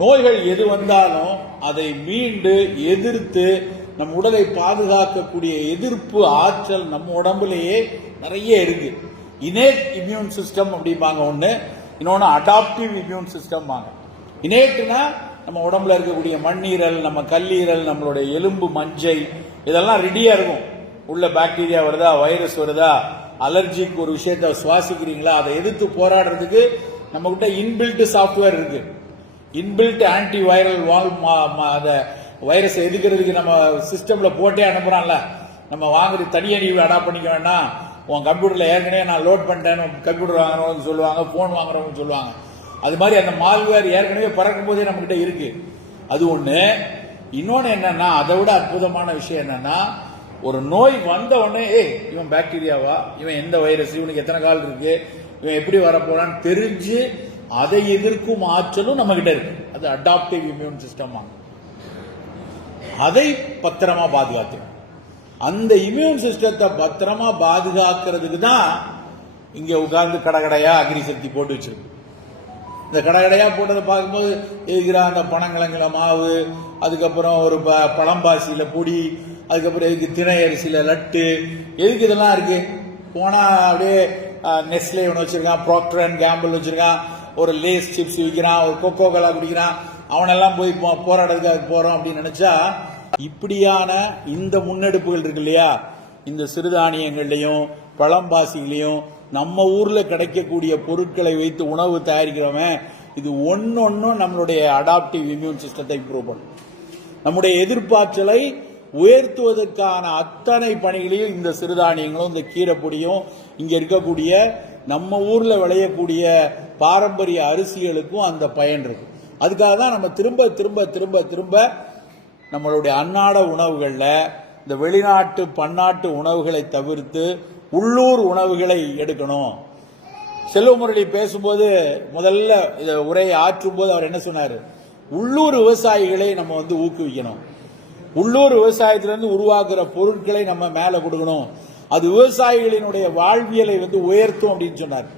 நோய்கள் எது வந்தாலும் அதை மீண்டு எதிர்த்து நம் உடலை பாதுகாக்கக்கூடிய எதிர்ப்பு ஆற்றல் நம்ம உடம்புலேயே நிறைய இருக்கு. இனேட் இம்யூன் சிஸ்டம் அப்படிம்பாங்க ஒன்று இன்னொன்று அடாப்டிவ் இம்யூன் சிஸ்டம் வாங்க. இனேட்னா நம்ம உடம்புல இருக்கக்கூடிய மண்ணீரல் நம்ம கல்லீரல் நம்மளுடைய எலும்பு மஞ்சை இதெல்லாம் ரெடியாக இருக்கும். உள்ள பாக்டீரியா வருதா வைரஸ் வருதா அலர்ஜிக்கு ஒரு விஷயத்த சுவாசிக்கிறீங்களா அதை எதிர்த்து போராடுறதுக்கு நம்மக்கிட்ட இன்பில்ட் சாஃப்ட்வேர் இருக்குது இன்பில்ட் ஆன்டி வைரல் வால் அந்த வைரஸை எதுக்கிறதுக்கு நம்ம சிஸ்டமில் போட்டே அனுப்புகிறான்ல நம்ம வாங்குறது தனியாக நீ அடாப்ட் பண்ணிக்க வேண்டாம். உன் கம்ப்யூட்டரில் ஏற்கனவே நான் லோட் பண்ணிட்டேன்னு கம்ப்யூட்டர் வாங்குறவங்க சொல்லுவாங்க ஃபோன் வாங்குறவங்க சொல்லுவாங்க. அது மாதிரி அந்த மால்வேர் ஏற்கனவே பறக்கும் போதே நம்ம இருக்கு. அது ஒன்று இன்னொன்று என்னன்னா அதை விட அற்புதமான விஷயம் என்னன்னா ஒரு நோய் வந்த உடனே ஏய் இவன் பாக்டீரியாவா இவன் எந்த வைரஸ் இவனுக்கு எத்தனை கால் இருக்கு? இவன் எப்படி வரப்போறான்னு தெரிஞ்சு அதை எதிர்க்கும் ஆற்றலும் நம்ம கிட்ட இருக்கு. அது அடாப்டிவ் இம்யூன் சிஸ்டம் அதை பத்திரமா பாதுகாத்து. அந்த இம்யூன் சிஸ்டத்தை பத்திரமா பாதுகாக்கிறதுக்கு தான் இங்க உட்கார்ந்து கடகடையா அக்னி சக்தி போட்டு வச்சிருக்கு. இந்த கடகடையா போட்டதை பார்க்கும்போது இருக்கிற அந்த பனங்கிழங்குல மாவு அதுக்கப்புறம் ஒரு ப- பழம்பாசியில பொடி அதுக்கப்புறம் எதுக்கு திணை அரிசியில லட்டு எதுக்கு இதெல்லாம் இருக்கு? போனா அப்படியே நெஸ்லே ஒன்று வச்சிருக்கான் ப்ராக்டர் அண்ட் கேம்பிள் வச்சிருக்கான். ஒரு லேஸ் சிப்ஸ் விற்கிறான் ஒரு கொக்கோ கோலா குடிக்கிறான் அவனெல்லாம் போய் போராடுறதுக்காக போராடுறதுக்கு போறோம் அப்படின்னு நினைச்சா இப்படியான இந்த முன்னெடுப்புகள் இருக்கு இல்லையா? இந்த சிறுதானியங்கள்லையும் பழம்பாசிகளையும் நம்ம ஊர்ல கிடைக்கக்கூடிய பொருட்களை வைத்து உணவு தயாரிக்கிறவன் இது ஒன்னொன்னும் நம்மளுடைய அடாப்டிவ் இம்யூன் சிஸ்டத்தை இம்ப்ரூவ் பண்ணும். நம்முடைய எதிர்பார்ச்சலை உயர்த்துவதற்கான அத்தனை பணிகளையும் இந்த சிறுதானியங்களும் இந்த கீரைப்பொடியும் இங்கே இருக்கக்கூடிய நம்ம ஊரில் விளையக்கூடிய பாரம்பரிய அரிசிகளுக்கும் அந்த பயன் இருக்கு. அதுக்காக தான் நம்ம திரும்ப திரும்ப திரும்ப திரும்ப நம்மளுடைய அன்னாட உணவுகளில் இந்த வெளிநாட்டு பன்னாட்டு உணவுகளை தவிர்த்து உள்ளூர் உணவுகளை எடுக்கணும். செல்வமுரளி பேசும்போது முதல்ல இதை உரையை ஆற்றும் போது அவர் என்ன சொன்னார்? உள்ளூர் விவசாயிகளை நம்ம வந்து ஊக்குவிக்கணும். உள்ளூர் விவசாயத்திலிருந்து உருவாக்குற பொருட்களை நம்ம மேலே கொடுக்கணும். அது விவசாயிகளினுடைய வாழ்வியலை வந்து உயர்த்தும் அப்படின்னு சொன்னார்.